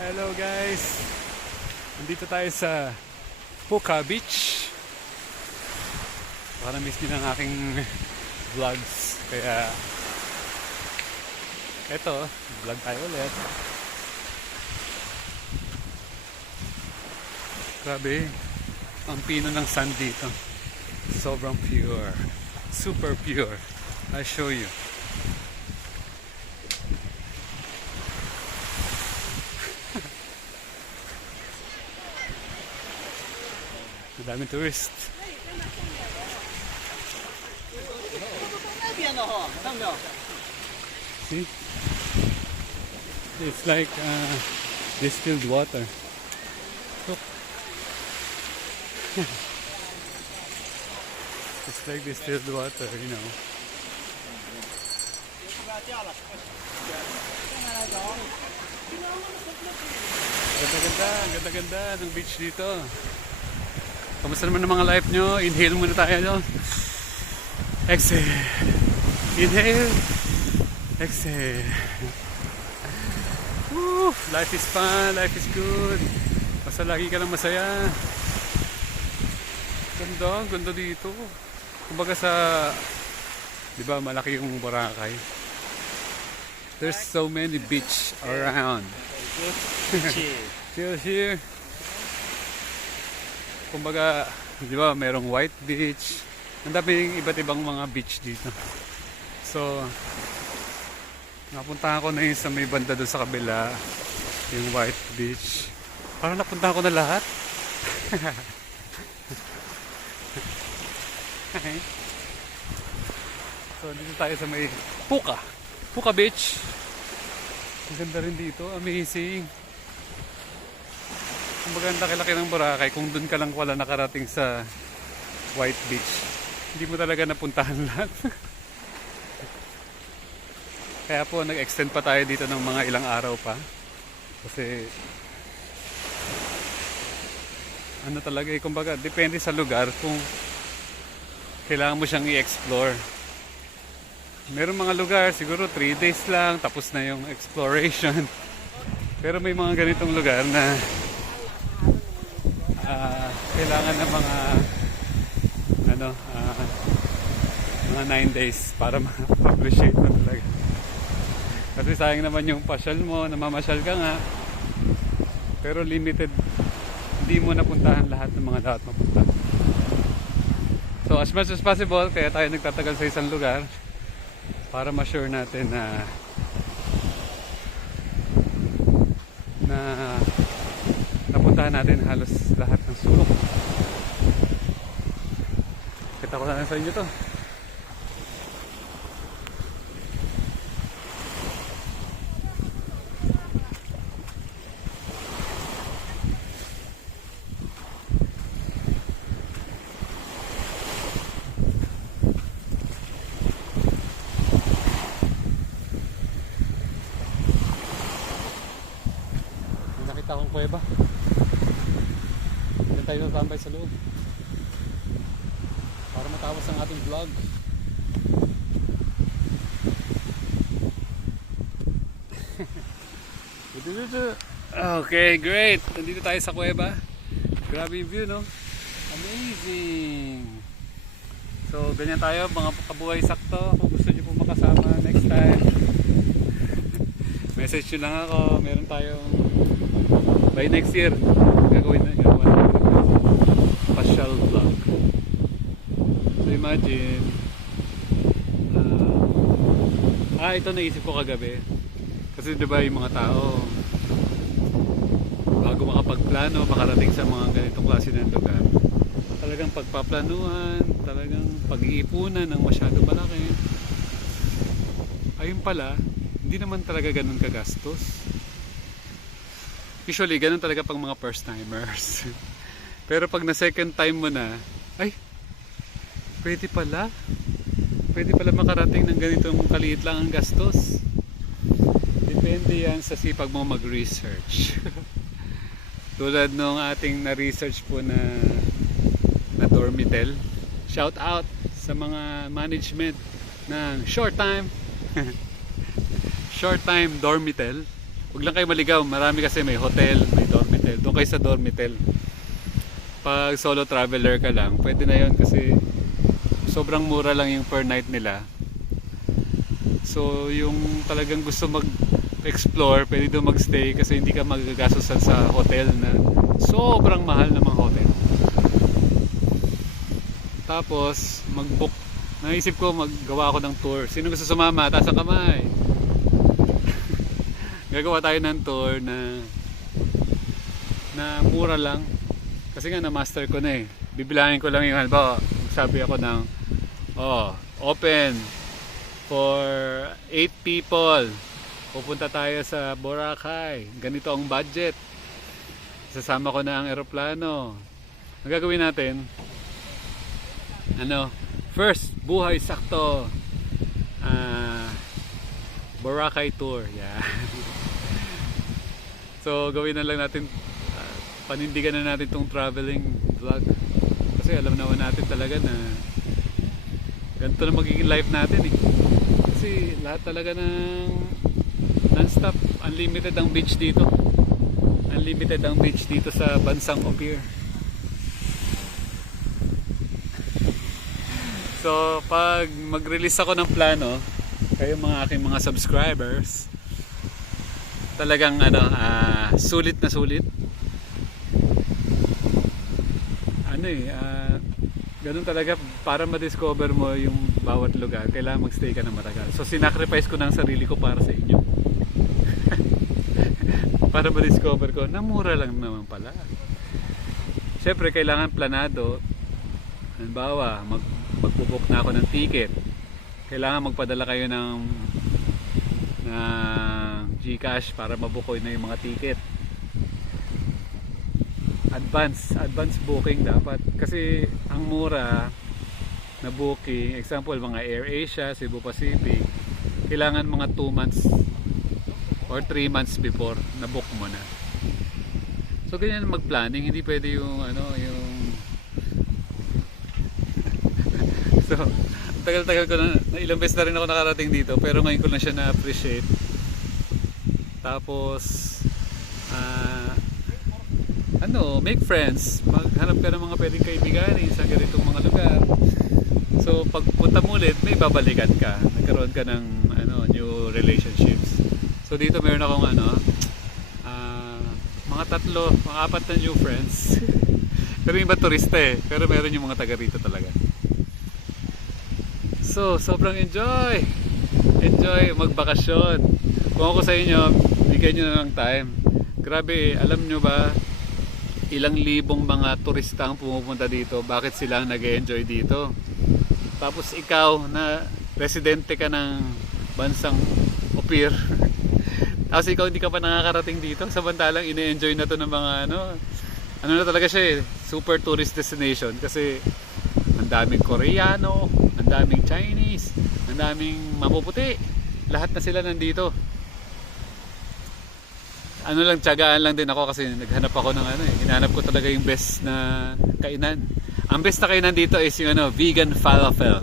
Hello guys! Nandito tayo sa Puka Beach. Baka na-miss nyo ng aking vlogs. Kaya eto, vlog tayo ulit. Grabe, ang pino ng sand dito. Sobrang pure. Super pure. I'll show you. Daming tourist. See? It's like distilled water. Look. It's like distilled water, you know. Ganda-ganda ng beach dito. Kamusta naman ang mga life nyo? Inhale muna tayo, no? Exhale. Inhale. Exhale. Woo! Life is fun. Life is good. Basta lagi ka lang masaya. Ganda dito. Kumbaga sa, di ba, malaki yung Boracay. There's so many beach around. Chill here. Kumbaga, di ba, merong white beach. Ang daming iba't ibang mga beach dito. So, napuntahan ko na yun sa may banda doon sa kabila. Yung white beach. Parang napuntahan ko na lahat. So, dito tayo sa may Puka Beach. Ang ganda rin dito. Amazing. Kung maganda laki ng Boracay, kung dun ka lang wala nakarating sa White Beach, hindi mo talaga napuntahan lahat. Kaya po nag-extend pa tayo dito ng mga ilang araw pa. Kasi ano talaga eh, kumbaga depende sa lugar kung kailangan mo siyang i-explore. Merong mga lugar siguro 3 days lang tapos na yung exploration. Pero may mga ganitong lugar na kailangan ng mga 9 days para ma-appreciate mo talaga. Kasi sayang naman yung pasyal mo, namamasyal ka nga, pero limited, hindi mo napuntahan lahat ng mga dapat mapunta. So as much as possible, kaya tayo nagtatagal sa isang lugar para ma-sure natin na napuntahan natin halos lahat ng sulok. Kita ko sana sa inyo to. Nakita kong kuweba. Diyan tayo natambay sa loob para matapos ang ating vlog. Okay, great. Nandito tayo sa kuweba. Grabe yung view, no? Amazing. So, ganyan tayo, mga kabuhay sakto. Kung gusto nyo po makasama next time, message nyo lang ako. Meron tayong by next year gagawin na pasyal vlog. So imagine ito naisip ko kagabi kasi diba yung mga tao bago makapagplano makarating sa mga ganitong klase ng lugar, talagang pagpaplanuhan, talagang pag-iipunan ng masyado malaki. Ayun pala, hindi naman talaga ganun kagastos. Usually, ganun talaga pag mga first timers. Pero pag na second time mo na, ay, pwede pala makarating ng ganitong kaliit lang ang gastos. Depende yan sa sipag mo mag-research. Tulad nung ating na-research po na Dormitel. Shout out sa mga management ng Short Time Dormitel. Huwag lang kayo maligaw, marami kasi may hotel, may dormitel. Doon kayo sa dormitel. Pag solo traveler ka lang, pwede na yon kasi sobrang mura lang yung per night nila. So yung talagang gusto mag-explore, pwede doon magstay kasi hindi ka magagastosan sa hotel na sobrang mahal namang hotel. Tapos mag-book. Naisip ko maggawa ako ng tour. Sino gusto sumama? Taas ang kamay. Gagawa tayo ng tour na mura lang. Kasi nga na-master ko na eh. Bibilangin ko lang yung halimbawa, sabi ako ng open for 8 people. Pupunta tayo sa Boracay. Ganito ang budget. Sasama ko na ang eroplano. Ang gagawin natin, first, buhay sakto. Boracay tour. Yeah. So, gawin na lang natin, panindigan na natin tong traveling vlog. Kasi alam naman natin talaga na ganito na magiging life natin eh. Kasi lahat talaga ng non-stop, unlimited ang beach dito. Unlimited ang beach dito sa bansang Ophir. So, pag mag-release ako ng plano, kayo mga aking mga subscribers, talagang sulit na sulit. Ganun talaga, para ma-discover mo yung bawat lugar, kailangan magstay ka ng matagal. So, sinacrifice ko ng sarili ko para sa inyo. Para ma-discover ko, na mura lang naman pala. Siyempre, kailangan planado. Halimbawa, magbubook na ako ng ticket. Kailangan magpadala kayo ng GCash para mabukoy na yung mga ticket. Advance booking dapat. Kasi ang mura na booking, example mga AirAsia, Cebu Pacific, kailangan mga 2 months or 3 months before na book mo na. So ganyan mag-planning, hindi pwede yung so tagal-tagal ko na ilang beses na rin ako nakarating dito, pero ngayon ko lang siya na-appreciate. Tapos make friends, maghanap ka ng mga pwedeng kaibiganin sa ganitong mga lugar. So pag punta mo ulit, may babalikan ka, nagkaroon ka ng new relationships. So dito meron akong mga 4 na new friends. Pero yung iba turista eh, pero meron yung mga taga rito talaga. So sobrang enjoy magbakasyon. Kung ako sa inyo, bigyan nyo na ng time. Grabe, alam nyo ba ilang libong mga turista ang pumupunta dito, bakit sila nag-enjoy dito? Tapos ikaw na residente ka ng bansang Ophir, tapos ikaw hindi ka pa nakakarating dito, samantalang ine-enjoy na to ng mga na talaga siya eh, super tourist destination. Kasi ang daming Koreano, ang daming Chinese, ang daming mapuputi, lahat na sila nandito. Tiyagaan lang din ako kasi naghanap ako ng hinanap ko talaga yung best na kainan. Ang best na kainan dito is yung vegan falafel.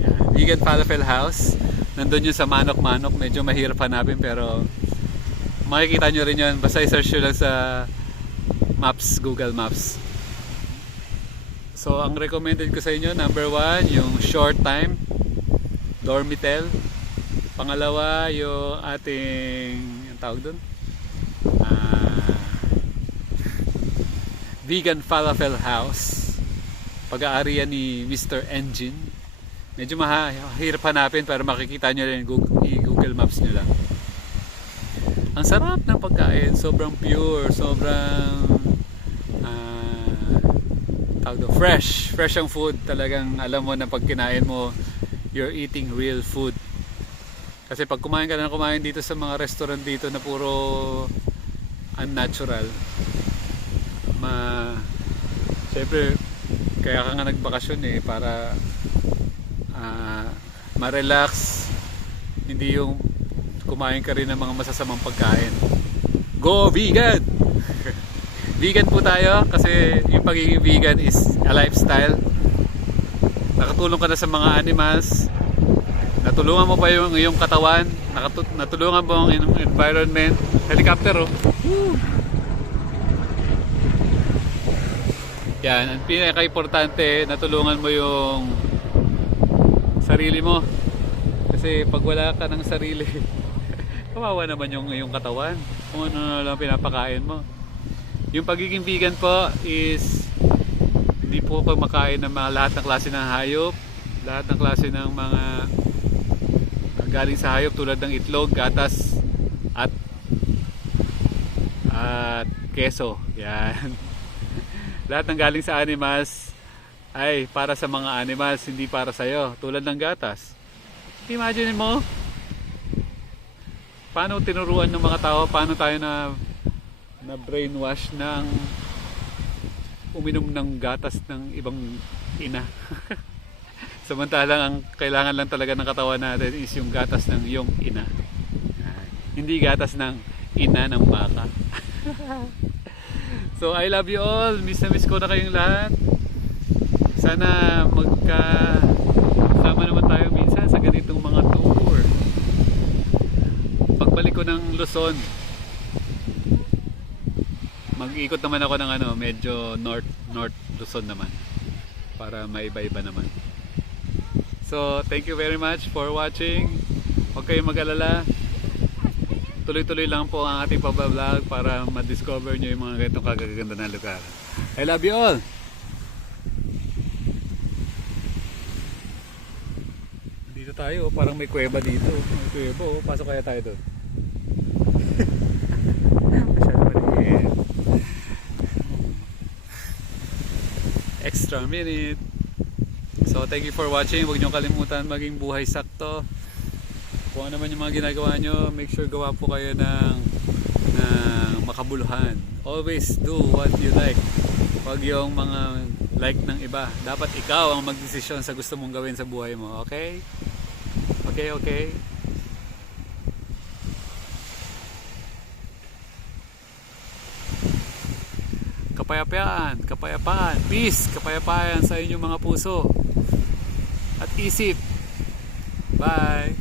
Yeah, vegan falafel house. Nandun yun sa Manok-Manok, medyo mahirap hanapin pero makikita nyo rin yun, basta i-search nyo lang sa Maps, Google Maps. So ang recommended ko sa inyo, number 1, yung short time dormitel. Pangalawa, yung ating ang tawag doon, vegan falafel house, pag-aarian ni Mr. Engine. Medyo mahirap hanapin pero makikita nyo rin Google Maps nyo lang. Ang sarap ng pagkain, sobrang pure, sobrang fresh ang food. Talagang alam mo na pag kinain mo, you're eating real food. Kasi pag kumain ka dito sa mga restaurant dito na puro unnatural, siyempre kaya ka nga nagbakasyon eh, para ma-relax, hindi yung kumain ka rin ng mga masasamang pagkain. Go vegan! Vegan po tayo kasi yung pagiging vegan is a lifestyle. Nakatulong ka na sa mga animals, Natulungan mo pa yung iyong katawan, natulungan mo ang iyong environment. Helicopter, oh. Woo! Yan, ang pinaka-importante, natulungan mo yung sarili mo. Kasi pag wala ka ng sarili, kawawa naman yung iyong katawan. Kung ano na lang pinapakain mo. Yung pagiging vegan po is hindi po ako makain ng mga lahat ng klase ng hayop, lahat ng klase ng mga galing sa hayop tulad ng itlog, gatas at keso. Yan. Lahat ng galing sa animals ay para sa mga animals, hindi para sa iyo. Tulad ng gatas. Imagine mo paano tinuruan ng mga tao, paano tayo na brainwash ng uminom ng gatas ng ibang ina. Samantalang ang kailangan lang talaga ng katawan natin is yung gatas ng iyong ina. Hindi gatas ng ina ng baka. So I love you all. Miss na miss ko na kayong lahat. Sana magkasama naman tayo minsan sa ganitong mga tour. Pagbalik ko ng Luzon, mag-ikot naman ako ng medyo north Luzon naman para maiba-iba naman. So, thank you very much for watching. Huwag kayong mag-alala. Tuloy-tuloy lang po ang ating pag-vlog para ma-discover nyo yung mga ganitong kagaganda na lugar. I love you all! Dito tayo, parang may kuweba dito. May kuweba, oh. Pasok kaya tayo doon. Masyado maliit. Extra minute. So thank you for watching. Huwag nyo kalimutan maging buhay sakto. Kung ano naman yung mga ginagawa nyo, make sure gawa po kayo ng makabuluhan. Always do what you like. Huwag yung mga like ng iba. Dapat ikaw ang magdesisyon sa gusto mong gawin sa buhay mo. Okay? Okay. Kapayapaan, peace, kapayapaan sa inyong mga puso at isip. Bye!